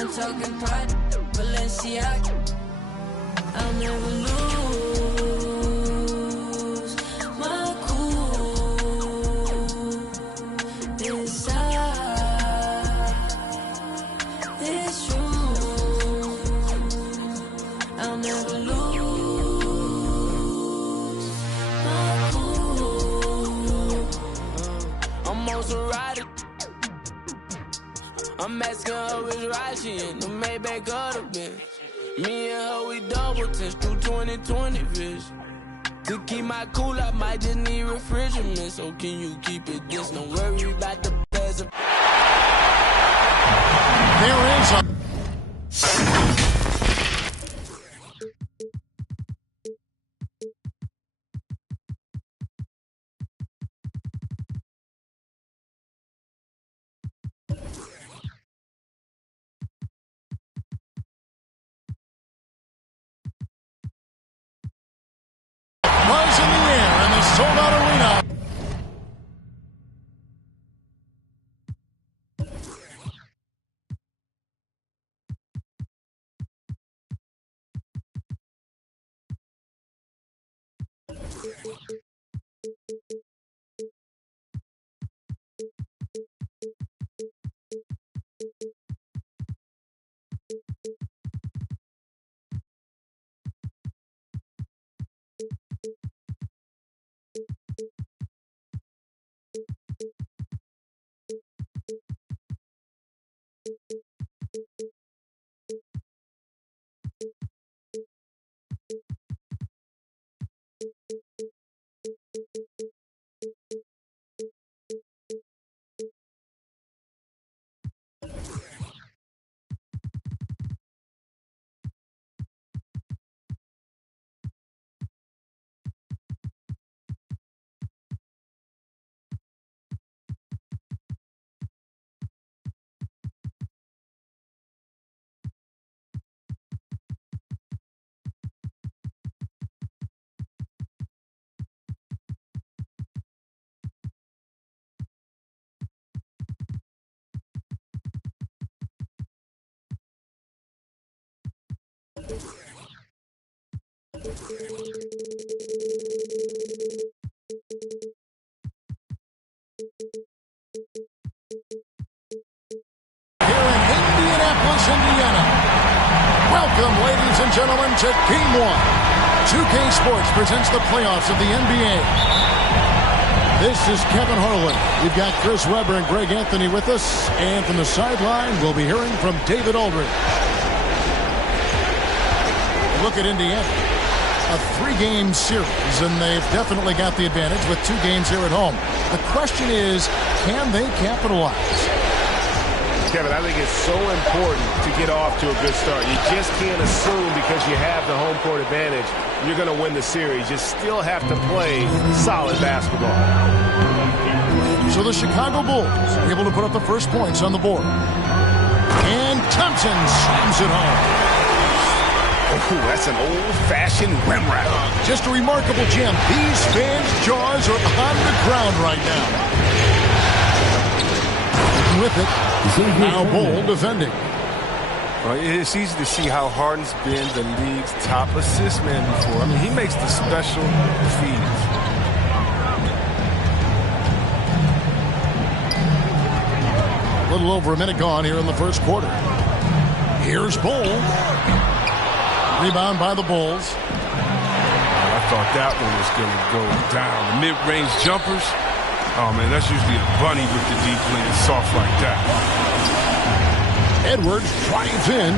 I'm talking pride, Balenciaga. I'll never lose my cool inside this room. I'll never lose my cool. I'm also riding. I'm asking her which ride she in, the Maybach of the Benz. Me and her, we double test through 20/20 vision. To keep my cool, I might just need refrigerant. So can you keep it this? Don't worry about the bears. There is a... Buzz in the air in the sold-out arena. Indianapolis, Indiana. Welcome, ladies and gentlemen, to Game 1. 2K Sports presents the playoffs of the NBA. This is Kevin Harlan. We've got Chris Webber and Greg Anthony with us. And from the sideline, we'll be hearing from David Aldridge. Look at Indiana. A 3-game series, and they've definitely got the advantage with 2 games here at home. The question is, can they capitalize? Kevin, I think it's so important to get off to a good start. You just can't assume because you have the home court advantage you're going to win the series. You still have to play solid basketball. So the Chicago Bulls are able to put up the first points on the board. And Thompson slams it home. Oh, that's an old-fashioned rim wrap. Just a remarkable gem. These fans' jaws are on the ground right now. With it, now Bull defending. It's easy to see how Harden's been the league's top assist man before. I mean, he makes the special feeds. A little over a minute gone here in the first quarter. Here's Bull. Rebound by the Bulls. I thought that one was going to go down. The mid-range jumpers. Oh, man, that's usually a bunny with the deep lane, soft like that. Edwards drives in.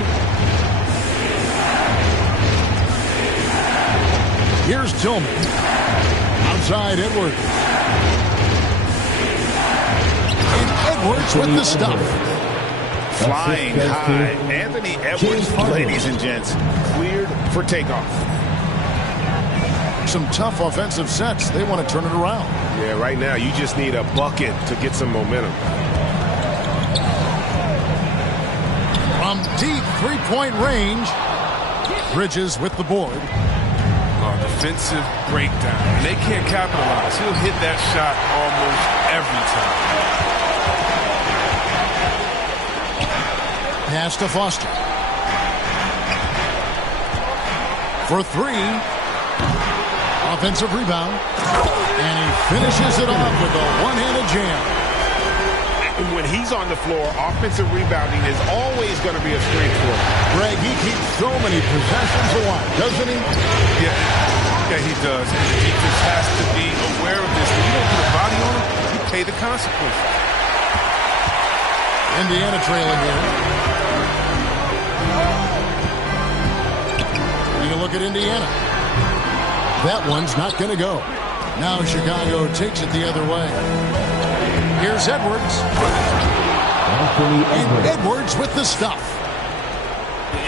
Here's Tillman. Outside Edwards. And Edwards with the stuff. Flying high. Anthony Edwards, ladies and gents, cleared for takeoff. Some tough offensive sets. They want to turn it around. Yeah, right now you just need a bucket to get some momentum. From deep three-point range, Bridges with the board. Defensive breakdown. And they can't capitalize. He'll hit that shot almost every time. Pass to Foster. For three. Offensive rebound. And he finishes it off with a one-handed jam. When he's on the floor, offensive rebounding is always going to be a strength for him. Greg, he keeps so many possessions alive, doesn't he? Yeah, he does. And the defense has to be aware of this. When you don't put a body on him, you pay the consequences. Indiana trailing here. Taking a look at Indiana. That one's not going to go. Now Chicago takes it the other way. Here's Edwards. And Edwards with the stuff.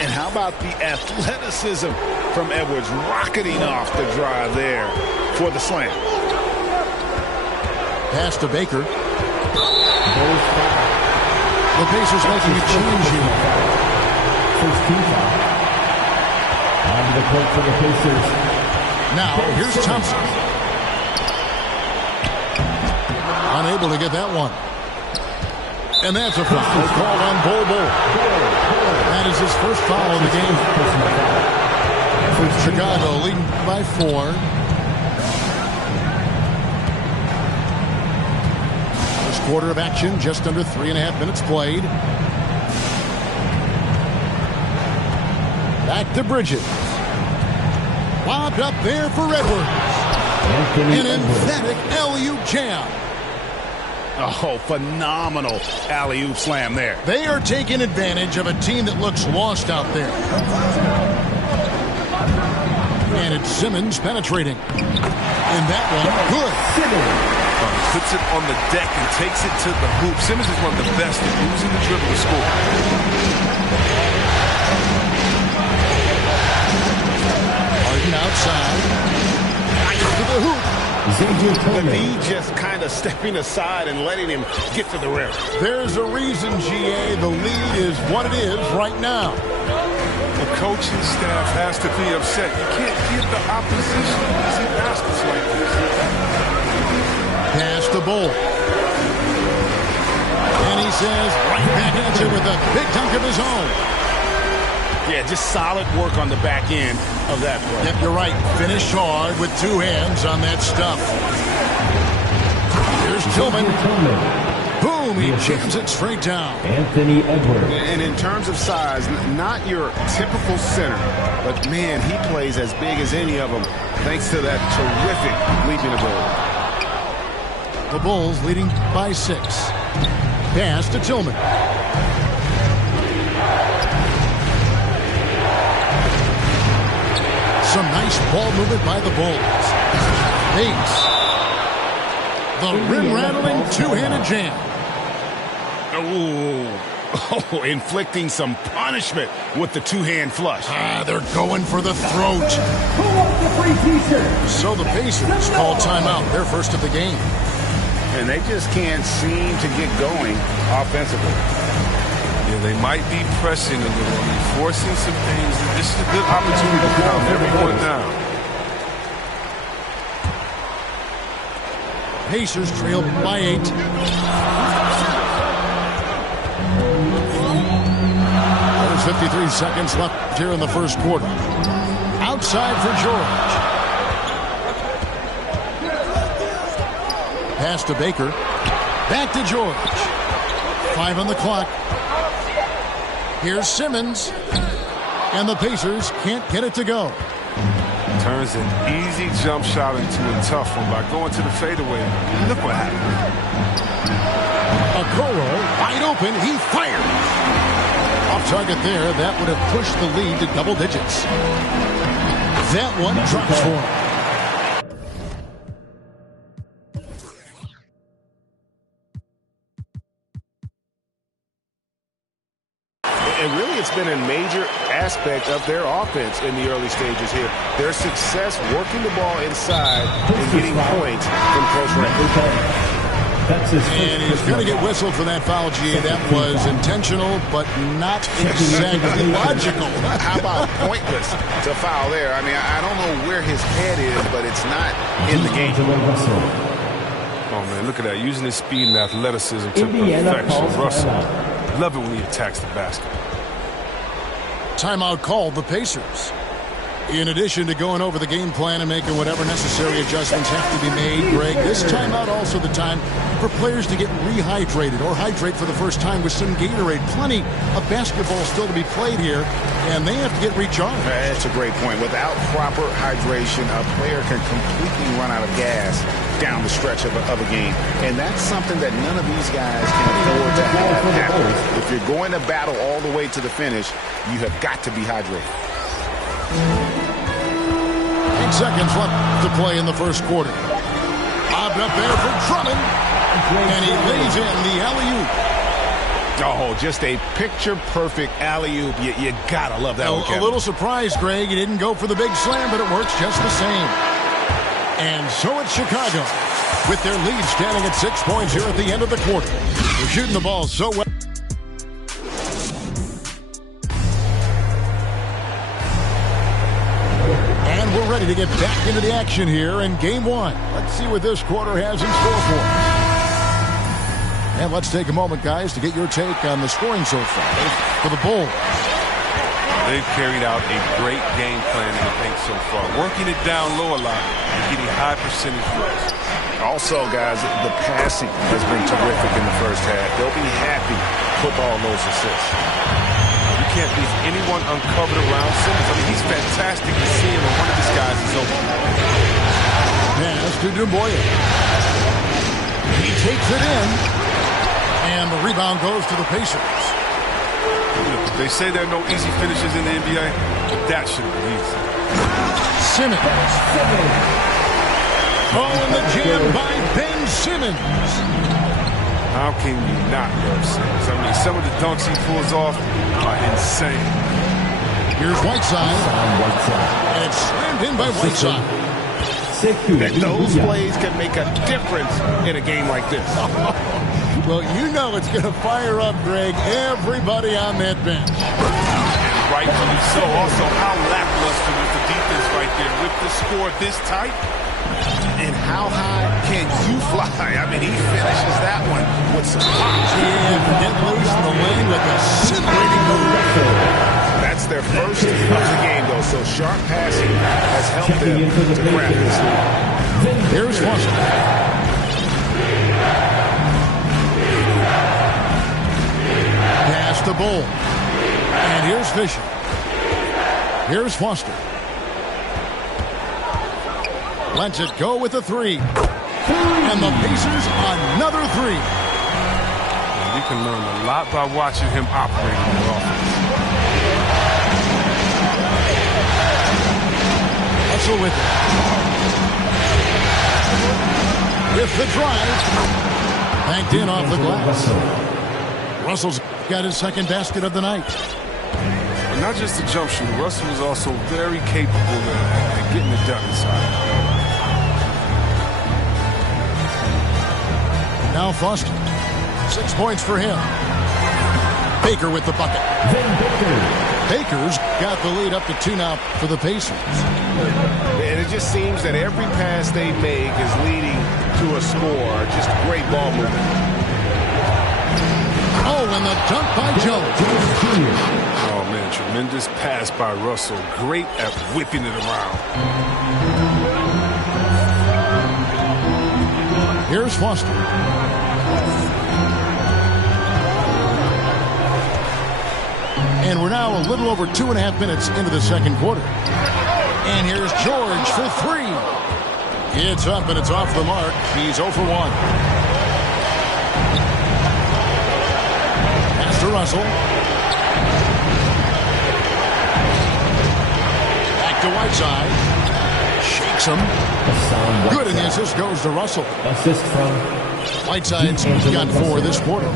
And how about the athleticism from Edwards rocketing off the drive there for the slam. Pass to Baker. The Pacers making a change here. First team foul. On the court for the Pacers. Now, here's Thompson. Unable to get that one. And that's a foul called on Bol. That is his first foul in the game. Chicago leading by 4. First quarter of action, just under 3.5 minutes played. Back to Bridges. Lobbed up there for Edwards. An emphatic alley-oop jam. Oh, phenomenal alley-oop slam there. They are taking advantage of a team that looks lost out there. And it's Simmons penetrating. And that one, good. Puts it on the deck and takes it to the hoop. Simmons is one of the best at using the dribble to score. Harden outside. Nice to the hoop. The knee just kind of stepping aside and letting him get to the rim. There's a reason, GA, the lead is what it is right now. The coaching staff has to be upset. You can't give the opposition easy baskets like this. Pass to Bol. And he says, right back at you with a big dunk of his own. Yeah, just solid work on the back end of that play. Yep, you're right. Finish hard with 2 hands on that stuff. Here's Tillman. Boom, he jams it straight down. Anthony Edwards. And in terms of size, not your typical center, but man, he plays as big as any of them thanks to that terrific leaping ability. The Bulls leading by 6. Pass to Tillman. Some nice ball movement by the Bulls. Bates. The rim-rattling 2-handed jam. Oh, inflicting some punishment with the 2-hand flush. They're going for the throat. So the Pacers call timeout, their first of the game. And they just can't seem to get going offensively. Yeah, they might be pressing a little, forcing some things. This is a good opportunity to calm everyone down. Pacers trail by 8. There's 53 seconds left here in the first quarter. Outside for George. Pass to Baker. Back to George. 5 on the clock. Here's Simmons. And the Pacers can't get it to go. Turns an easy jump shot into a tough one by going to the fadeaway. Look what happened. Okoro wide open. He fires. Off target there. That would have pushed the lead to double digits. That one drops for him. And really, it's been a major aspect of their offense in the early stages here. Their success working the ball inside and getting points from close range. And he's going to get whistled for that foul, GA. That was intentional, but not exactly logical. How about pointless to foul there? I mean, I don't know where his head is, but it's not in the game. Oh, man, look at that. Using his speed and athleticism to perfection. Russell, love it when he attacks the basket. Timeout called the Pacers. In addition to going over the game plan and making whatever necessary adjustments have to be made, Greg, this timeout also the time for players to get rehydrated or hydrate for the first time with some Gatorade. Plenty of basketball still to be played here, and they have to get recharged. That's a great point. Without proper hydration, a player can completely run out of gas down the stretch of a game. And that's something that none of these guys can afford to have happen. If you're going to battle all the way to the finish, you have got to be hydrated. 8 seconds left to play in the first quarter. Lobbed up there for Drummond, and he lays in the alley-oop. Oh, just a picture-perfect alley-oop. You gotta love that one, Kevin. A little surprised, Greg. He didn't go for the big slam, but it works just the same. And so it's Chicago, with their lead standing at 6 points here at the end of the quarter. They're shooting the ball so well. And we're ready to get back into the action here in Game 1. Let's see what this quarter has in store for us. And let's take a moment, guys, to get your take on the scoring so far for the Bulls. They've carried out a great game plan in the paint so far, working it down low a lot and getting high percentage looks. Also, guys, the passing has been terrific in the first half. They'll be happy with all those assists. You can't leave anyone uncovered around Simmons. I mean, he's fantastic to see him when one of his guys is open. Pass to Dubois. He takes it in, and the rebound goes to the Pacers. They say there are no easy finishes in the NBA, but that should be easy. Simmons. Oh, and the jam by Ben Simmons. How can you not love Simmons? I mean, some of the dunks he pulls off are insane. Here's Whiteside. And it's slammed in by Whiteside. And those plays can make a difference in a game like this. Well, you know it's going to fire up, Greg, everybody on that bench. And rightfully so. Also, how lackluster was the defense right there with the score this tight? And how high can you fly? I mean, he finishes that one with some pop. Yeah, get loose in the lane with a scintillating move. That's their first of the game, though, so sharp passing has helped them to craft this lead. Here's Foster. The Bull. And here's Fisher. Here's Foster. Lets it go with a three. And the Pacers another three. You can learn a lot by watching him operate in the offense. Russell with it. With the drive. Banked in off the glass. Russell's got his second basket of the night. But not just a jump shooter, Russell was also very capable of getting it done inside. Now Foster. 6 points for him. Baker with the bucket. Baker's got the lead up to 2 now for the Pacers. And it just seems that every pass they make is leading to a score. Just great ball movement. Oh, and the dunk by Jones. Oh, man, tremendous pass by Russell. Great at whipping it around. Here's Foster. And we're now a little over 2.5 minutes into the second quarter. And here's George for 3. It's up and it's off the mark. He's 0 for 1. To Russell. Back to Whiteside. Shakes him. Good, and the assist goes to Russell. Assist from Whiteside's got 4 this quarter.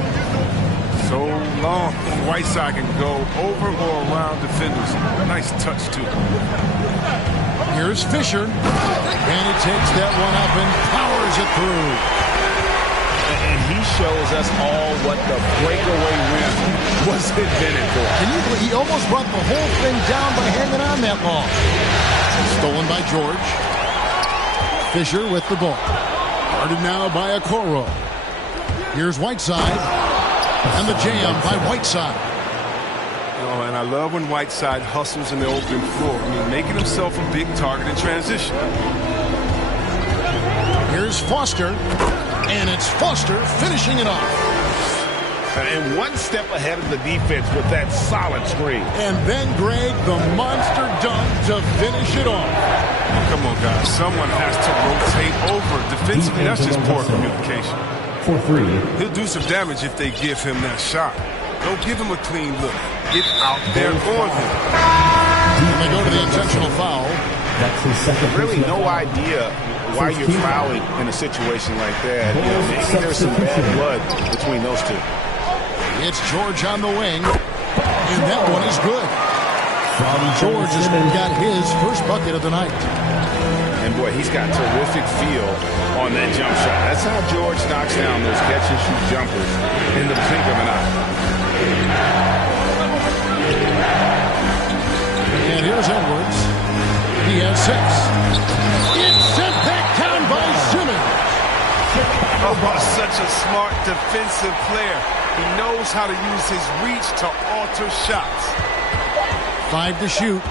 So long. Whiteside can go over or around defenders. Nice touch, too. Here's Fisher. And he takes that one up and powers it through. And he shows us all what the breakaway rim was invented for. Can you believe he almost brought the whole thing down by hanging on that long? Stolen by George. Fisher with the ball. Guarded now by Okoro. Here's Whiteside. And the jam by Whiteside. Oh, and I love when Whiteside hustles in the open floor. I mean, making himself a big target in transition. Here's Foster, and it's Foster finishing it off. And one step ahead of the defense with that solid screen. And then, Greg, the monster dunk to finish it off. Oh, come on, guys. Someone has to rotate over. Defensively, that's just poor communication. For 3. He'll do some damage if they give him that shot. Don't give him a clean look. Get out there on him. And they go to the intentional foul. That's his second. Really no idea why you're fouling in a situation like that. You know, maybe there's some bad blood between those two. It's George on the wing, and that one is good. George has got his first bucket of the night. And, boy, he's got terrific feel on that jump shot. That's how George knocks down those catch-and-shoot jumpers in the blink of an eye. And here's Edwards. He has 6. It's sent back down by Simmons. Oh, such a smart defensive player. He knows how to use his reach to alter shots. 5 to shoot.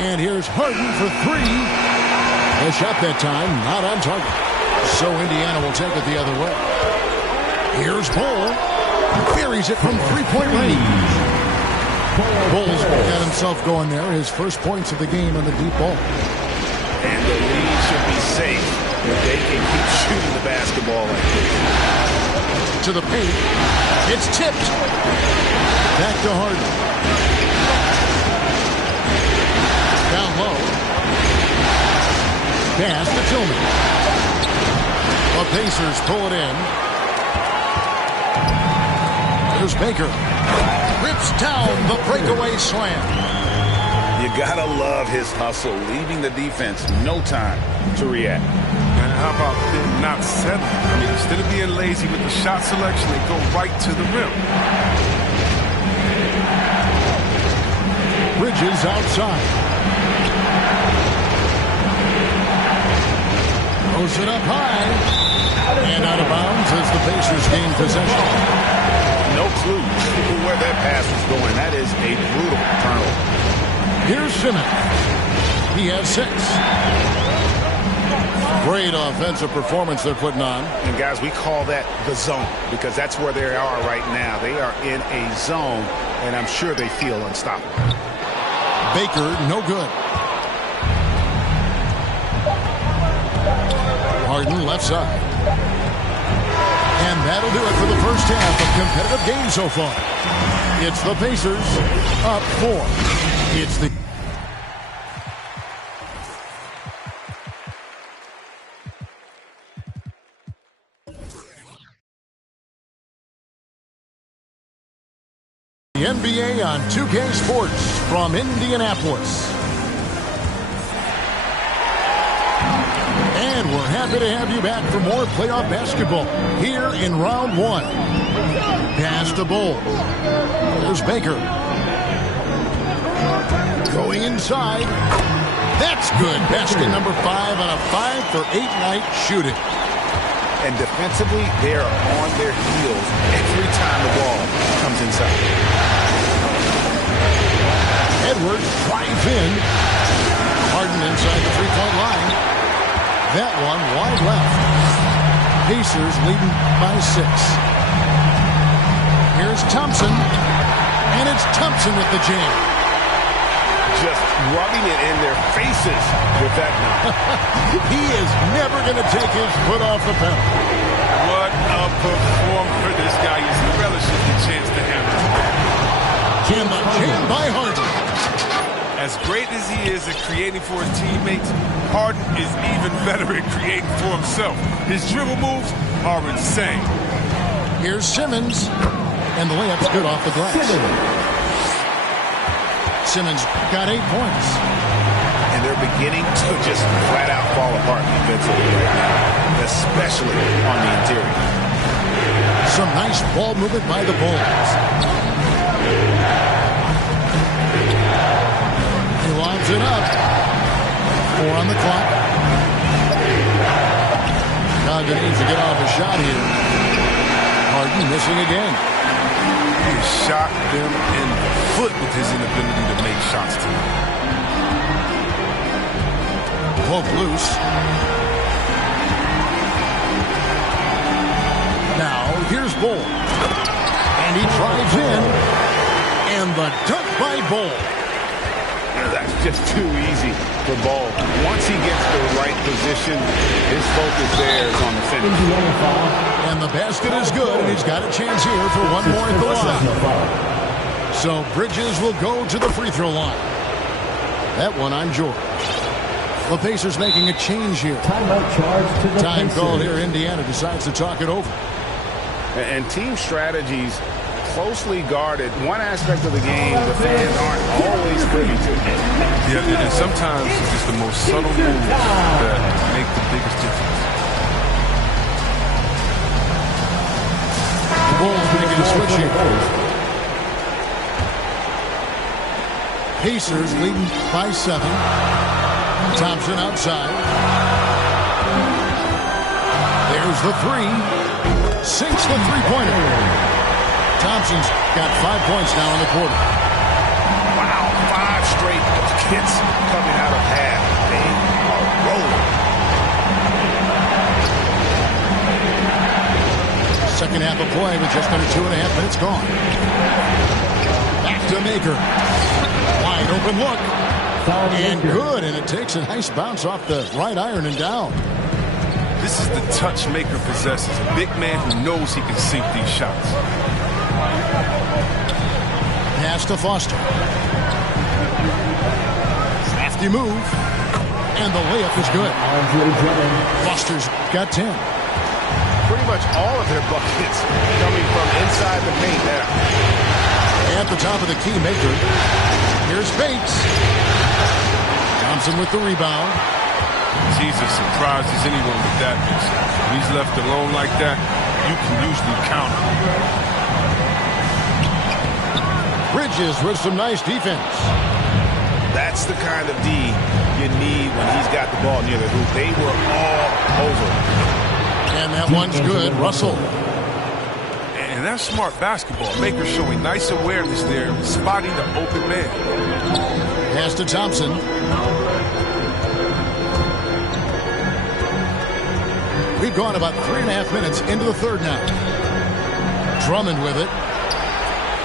And here's Harden for 3. A shot that time, not on target. So Indiana will take it the other way. Here's Bull. Buries it from three-point range. Bull's got himself going there. His first points of the game on the deep ball. And the lead should be safe if they can keep shooting the basketball like this. To the paint. It's tipped. Back to Harden. Down low. Pass to Tillman. The Pacers pull it in. Here's Baker. Rips down the breakaway slam. You gotta love his hustle, leaving the defense no time to react. And how about them not settling? I mean, instead of being lazy with the shot selection, they go right to the rim. Bridges outside. Throws it up high. And out of bounds as the Pacers gain possession. No clue where that pass was going. That is a brutal turnover. Here's Simmons. He has 6. Great offensive performance they're putting on. And, guys, we call that the zone because that's where they are right now. They are in a zone, and I'm sure they feel unstoppable. Baker, no good. Harden, left side. And that'll do it for the first half of competitive game so far. It's the Pacers up 4. It's the NBA on 2K Sports from Indianapolis. And we're happy to have you back for more playoff basketball here in round 1. Pass to Bull. There's Baker. Going inside. That's good. Basket number 5 on a 5-for-8 night shooting. And defensively, they are on their heels every time the ball comes inside. Edwards drives in. Harden inside the three-point line. That one wide left. Pacers leading by 6. Here's Thompson. And it's Thompson with the jam. Just rubbing it in their faces with that. He is never going to take his foot off the pedal. What a performer this guy is. He relishes the chance to hammer. And the jam by Harden. As great as he is at creating for his teammates, Harden is even better at creating for himself. His dribble moves are insane. Here's Simmons. And the layup's good off the glass. Simmons got 8 points. And they're beginning to just flat out fall apart defensively right now, especially on the interior. Some nice ball movement by the Bulls. He lobs it up. 4 on the clock. Condon needs to get off a shot here. Harden missing again. His shot them in the foot with his inability to make shots tonight. Poke loose. Now here's Bull. And he drives in. And the dunk by Bull. That's just too easy for Ball. Once he gets to the right position, his focus there is on the finish. And the basket is good, and he's got a chance here for one more at the line. So Bridges will go to the free throw line. That one on George. The Pacers making a change here. Timeout charge to the Time Pacers. called here. Indiana decides to talk it over. And team strategies closely guarded. One aspect of the game the fans aren't always privy to. Yeah, and sometimes it's the most subtle moves that make the biggest difference. The Bulls making a switch here. Pacers leading by 7. Thompson outside. There's the 3. Sinks the three-pointer. Thompson's got 5 points now in the quarter. Wow, 5 straight buckets coming out of half. They are rolling. Second half of play with just under 2.5 minutes gone. Back to Maker. Wide open look. And good, and it takes a nice bounce off the right iron and down. This is the touch Maker possesses. A big man who knows he can sink these shots. Pass to Foster. Crafty move. And the layup is good. Foster's got 10. Pretty much all of their buckets coming from inside the paint now. At the top of the key, Maker. Here's Bates. Thompson with the rebound. He's as surprised as anyone with that miss. When he's left alone like that, you can usually count him. Bridges with some nice defense. That's the kind of D you need when he's got the ball near the hoop. They were all over. And that one's good. Russell. And that's smart basketball. Maker showing nice awareness there, spotting the open man. Pass to Thompson. We've gone about 3.5 minutes into the third now. Drummond with it.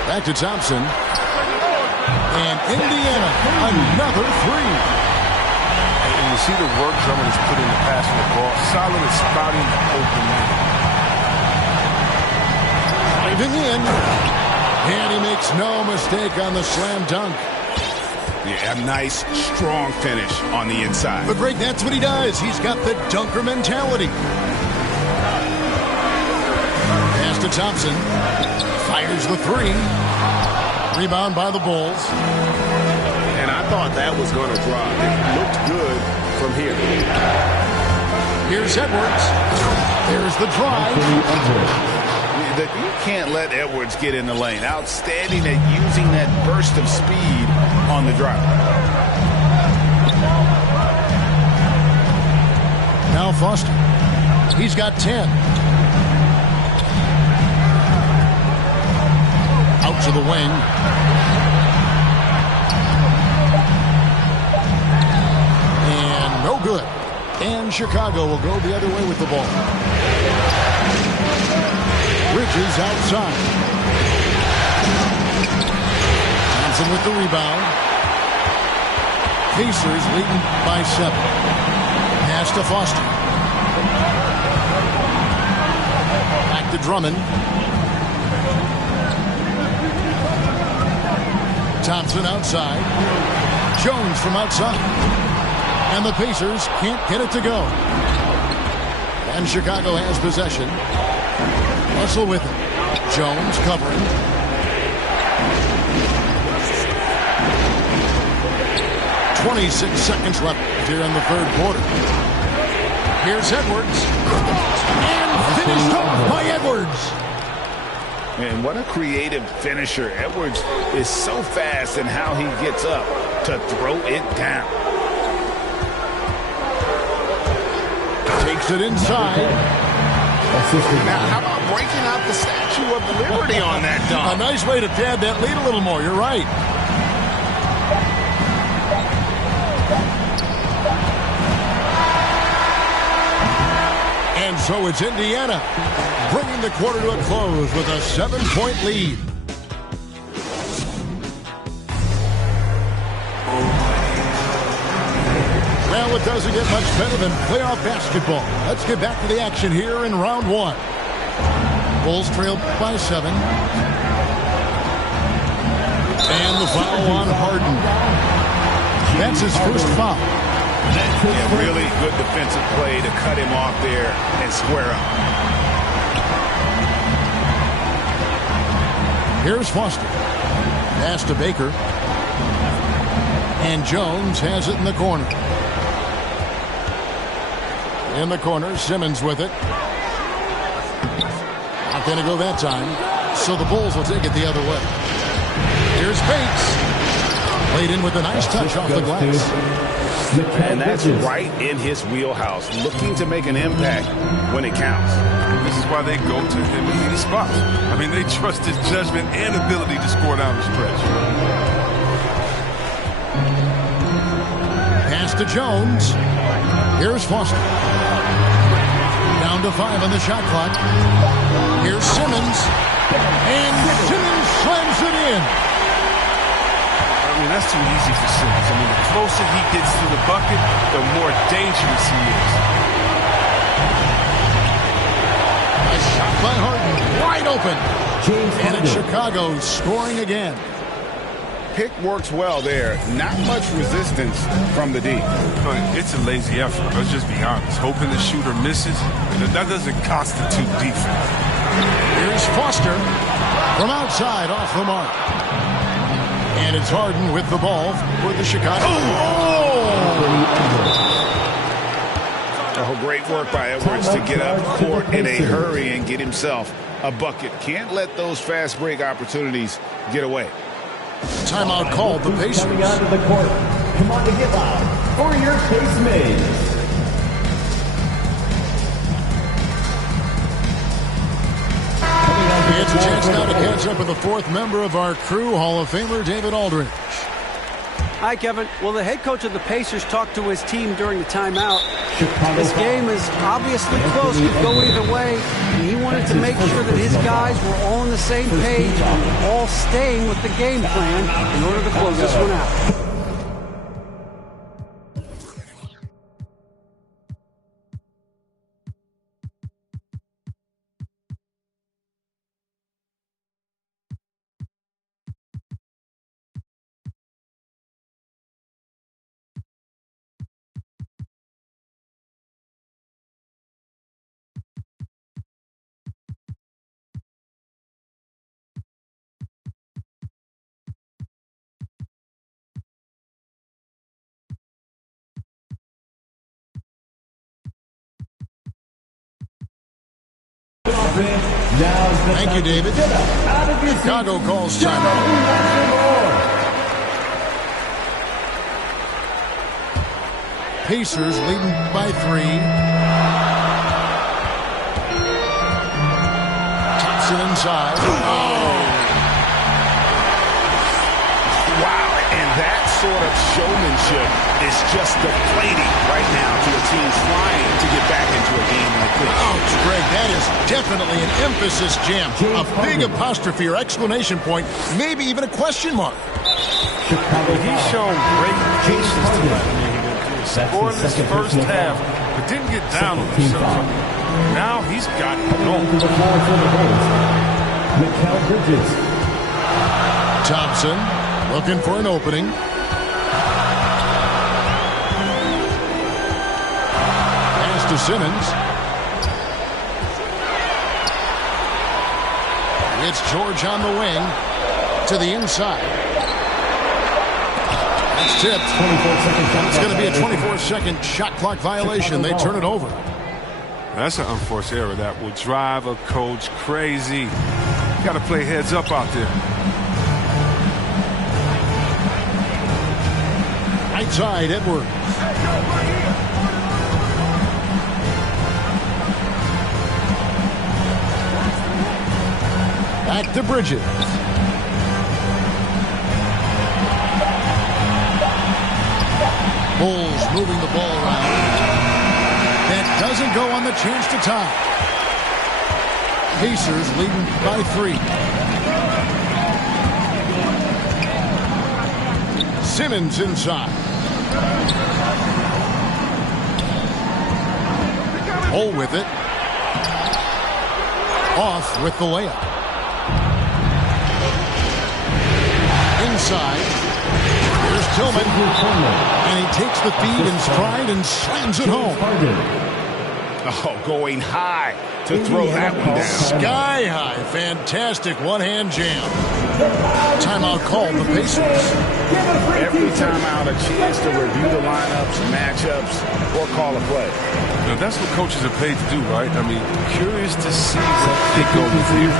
Back to Thompson. And Indiana, another 3. And you see the work Drummond has put in the passing the ball. Solid at spotting the open man. Driving in. And he makes no mistake on the slam dunk. Yeah, a nice, strong finish on the inside. But Greg, that's what he does. He's got the dunker mentality. Pass to Thompson. Fires the 3. Rebound by the Bulls. And I thought that was going to drop. It looked good from here. Here's Edwards. There's the drive. You can't let Edwards get in the lane. Outstanding at using that burst of speed on the drive. Now Foster. He's got 10. Out to the wing. And no good. And Chicago will go the other way with the ball. Bridges outside. Thompson with the rebound. Pacers leading by 7. Pass to Foster. Back to Drummond. Thompson outside. Jones from outside. And the Pacers can't get it to go. And Chicago has possession. Russell with it. Jones covering. .26 seconds left here in the third quarter. Here's Edwards. And finished off by Edwards. And what a creative finisher. Edwards is so fast in how he gets up to throw it down. Takes it inside. Now, how about breaking out the Statue of Liberty on that dunk? A nice way to pad that lead a little more. You're right. And so it's Indiana bringing the quarter to a close with a 7-point lead. Well, it doesn't get much better than playoff basketball. Let's get back to the action here in round one. Bulls trail by 7. And the foul on Harden. That's his first foul. Yeah, really good defensive play to cut him off there and square up. Here's Foster. Pass to Baker. And Jones has it in the corner. In the corner, Simmons with it. Not going to go that time. So the Bulls will take it the other way. Here's Bates. Played in with a nice touch off the glass. And that's right in his wheelhouse. Looking to make an impact when it counts. This is why they go to him in these spots. I mean, they trust his judgment and ability to score down the stretch. Pass to Jones. Here's Foster. Down to 5 on the shot clock. Here's Simmons. And Simmons slams it in. I mean, that's too easy for Simmons. I mean, the closer he gets to the bucket, the more dangerous he is. A shot by Harden. Wide open. And it's Chicago scoring again. Pick works well there. Not much resistance from the D. It's a lazy effort. Let's just be honest. Hoping the shooter misses, that doesn't constitute defense. Here's Foster from outside off the mark. And it's Harden with the ball for the Chicago. Oh, great work by Edwards to get up court in a hurry and get himself a bucket. Can't let those fast break opportunities get away. Timeout called the Pacers. Coming onto the court. Come on to get loud for your Pace Mays. It's a chance now to catch up with the fourth member of our crew, Hall of Famer David Aldridge. Hi, Kevin. Well, the head coach of the Pacers talked to his team during the timeout. This game is obviously close. Could go either way. And he wanted to make sure that his guys were all on the same page, all staying with the game plan in order to close this one out. Thank you, David. Chicago calls timeout. Pacers leading by 3. Thompson inside. Wow, and that sort of showmanship is just deflating right now to a team trying to get back into a game like this. Ouch, Greg, that is definitely an emphasis jam. A big apostrophe or exclamation point, maybe even a question mark. He's shown great patience tonight. Scoreless first half, but didn't get down on himself. Now he's got it going. Thompson looking for an opening. Pass to Simmons. It's George on the wing to the inside. That's tipped. It's going to be a 24-second shot clock violation. They turn it over. That's an unforced error that will drive a coach crazy. You got to play heads up out there. Right side, Edwards. Back to Bridges. Bulls moving the ball around. That doesn't go on the chance to tie. Pacers leading by 3. Simmons inside. Hole with it. Off with the layup. Inside. Here's Tillman. And he takes the feed in stride and slams it home. Oh, going high to throw that one down. Sky high. Fantastic one-hand jam. Timeout called the Pacers. Every timeout, a chance to review the lineups, matchups, or call a play. Now, that's what coaches are paid to do, right? I mean, curious to see what they go with here.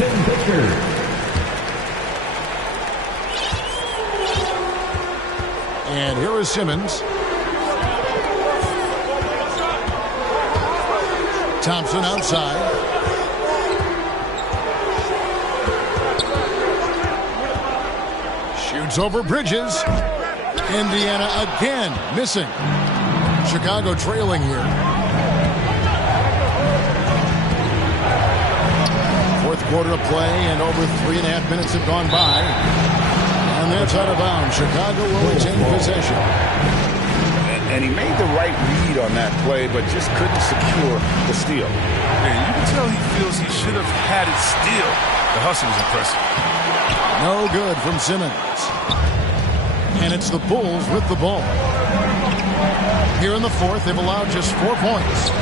Then Booker. And here is Simmons. Thompson outside. Shoots over Bridges. Indiana again missing. Chicago trailing here. Fourth quarter of play and over 3.5 minutes have gone by. And that's out of bounds. Chicago will retain possession. And he made the right read on that play, but just couldn't secure the steal. Man, you can tell he feels he should have had it still. The hustle was impressive. No good from Simmons. And it's the Bulls with the ball. Here in the fourth, they've allowed just 4 points.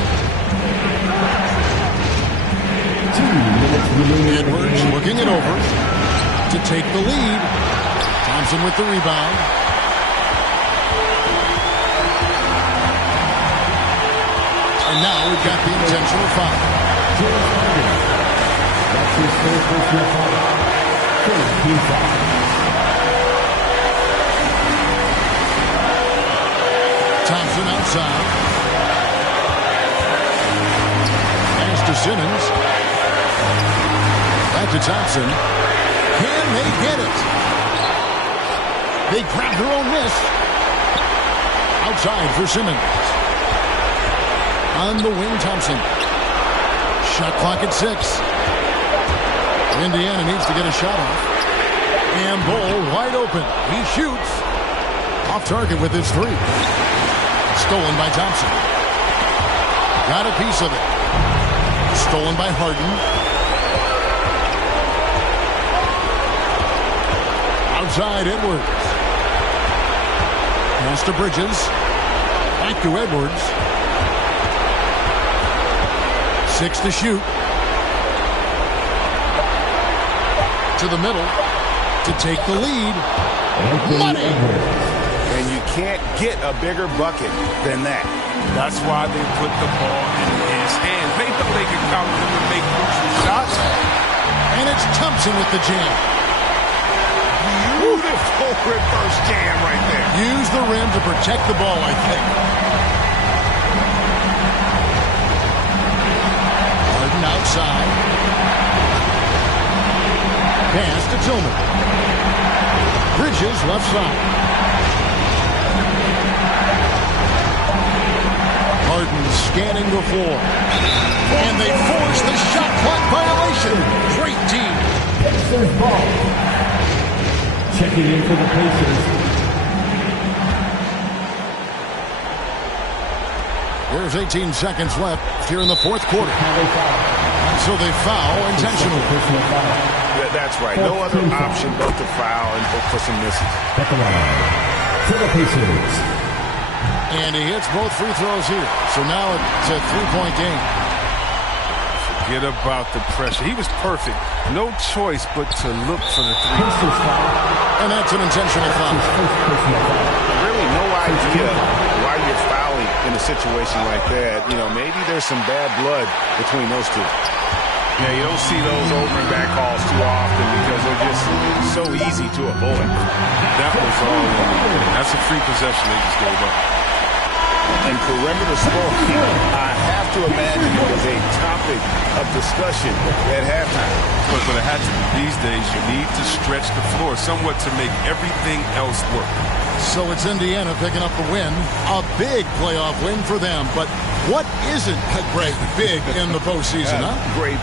2 minutes remaining. Edwards looking it over to take the lead. Thompson with the rebound. And now we've got the intentional foul. That's his third personal foul. Third team foul. Thompson outside. Pass to Simmons. Back to Thompson. Can they get it? They grab their own miss. Outside for Simmons. On the wing, Thompson. Shot clock at 6. Indiana needs to get a shot off. And Bull wide open. He shoots. Off target with his 3. Stolen by Thompson. Got a piece of it. Stolen by Harden. Outside Edwards. Pass to Bridges. Back to Edwards. 6 to shoot. To the middle. To take the lead. Money! And you can't get a bigger bucket than that. That's why they put the ball in his hands. They know they can count him to make crucial shots. And it's Thompson with the jam. Beautiful reverse jam right there. Use the rim to protect the ball, I think. Harden outside. Pass to Tillman. Bridges left side. Harden scanning the floor. And they force the shot clock violation. Great team. Pacers ball. Checking in for the Pacers. There's 18 seconds left here in the fourth quarter. So they foul intentionally. That's right. No other option but to foul and hope for some misses. At the line for the Pacers. And he hits both free throws here. So now it's a 3-point game. Forget about the pressure. He was perfect. No choice but to look for the 3. Pacers foul. And that's an intentional foul. Really no idea why you're fouling in a situation like that. You know, maybe there's some bad blood between those two. Yeah, you don't see those over and back calls too often because they're just so easy to avoid. That was all. That's a free possession they just gave up. And perimeter scoring, I have to imagine it was a topic of discussion at halftime. But it has to be these days, you need to stretch the floor somewhat to make everything else work. So it's Indiana picking up the win. A big playoff win for them. But what isn't great big in the postseason, huh? Great.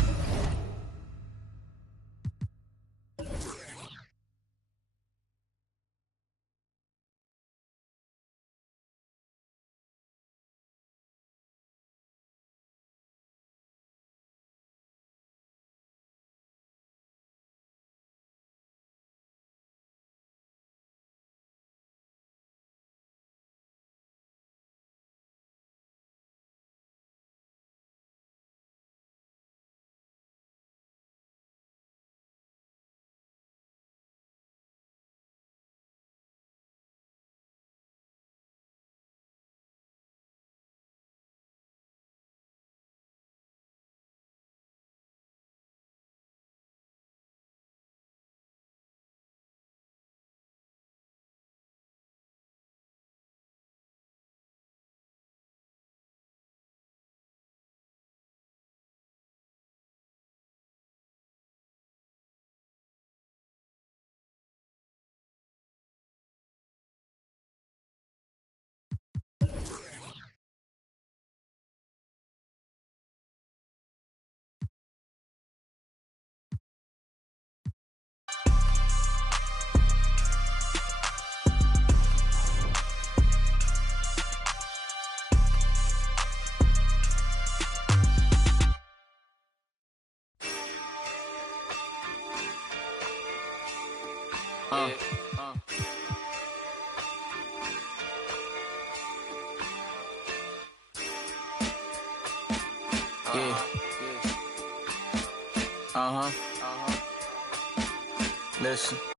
Listen.